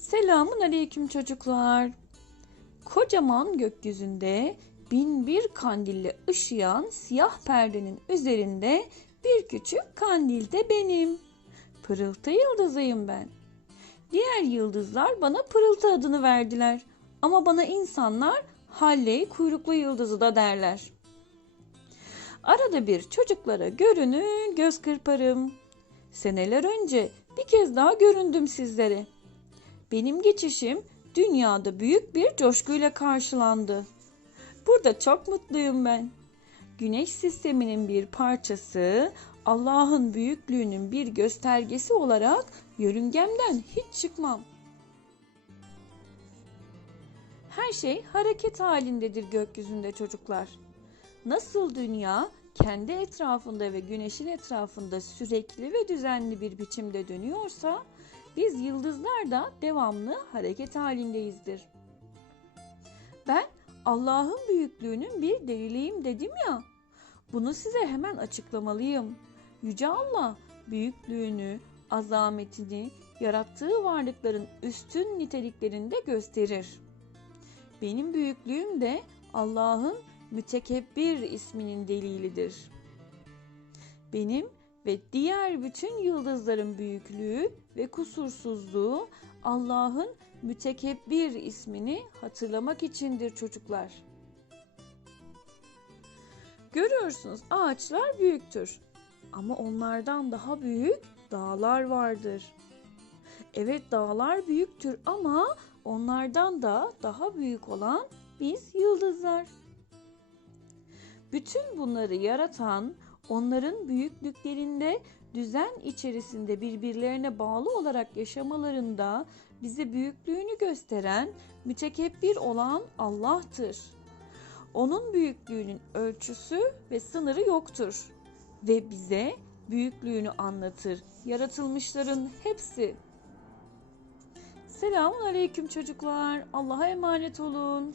Selamun aleyküm çocuklar. Kocaman gökyüzünde bin bir kandille ışıyan siyah perdenin üzerinde bir küçük kandil de benim. Pırıltı yıldızıyım ben. Diğer yıldızlar bana pırıltı adını verdiler. Ama bana insanlar Halley kuyruklu yıldızı da derler. Arada bir çocuklara görünür göz kırparım. Seneler önce bir kez daha göründüm sizlere. Benim geçişim dünyada büyük bir coşkuyla karşılandı. Burada çok mutluyum ben. Güneş sisteminin bir parçası, Allah'ın büyüklüğünün bir göstergesi olarak yörüngemden hiç çıkmam. Her şey hareket halindedir gökyüzünde çocuklar. Nasıl dünya kendi etrafında ve güneşin etrafında sürekli ve düzenli bir biçimde dönüyorsa, biz yıldızlar da devamlı hareket halindeyizdir. Ben Allah'ın büyüklüğünün bir deliliyim dedim ya. Bunu size hemen açıklamalıyım. Yüce Allah büyüklüğünü, azametini yarattığı varlıkların üstün niteliklerinde gösterir. Benim büyüklüğüm de Allah'ın mütekebbir isminin delilidir. Benim ve diğer bütün yıldızların büyüklüğü ve kusursuzluğu Allah'ın mütekebbir ismini hatırlamak içindir çocuklar. Görüyorsunuz ağaçlar büyüktür ama onlardan daha büyük dağlar vardır. Evet dağlar büyüktür ama onlardan da daha büyük olan biz yıldızlar. Bütün bunları yaratan onların büyüklüklerinde düzen içerisinde birbirlerine bağlı olarak yaşamalarında bize büyüklüğünü gösteren mütekebbir olan Allah'tır. Onun büyüklüğünün ölçüsü ve sınırı yoktur ve bize büyüklüğünü anlatır. Yaratılmışların hepsi. Selamun aleyküm çocuklar. Allah'a emanet olun.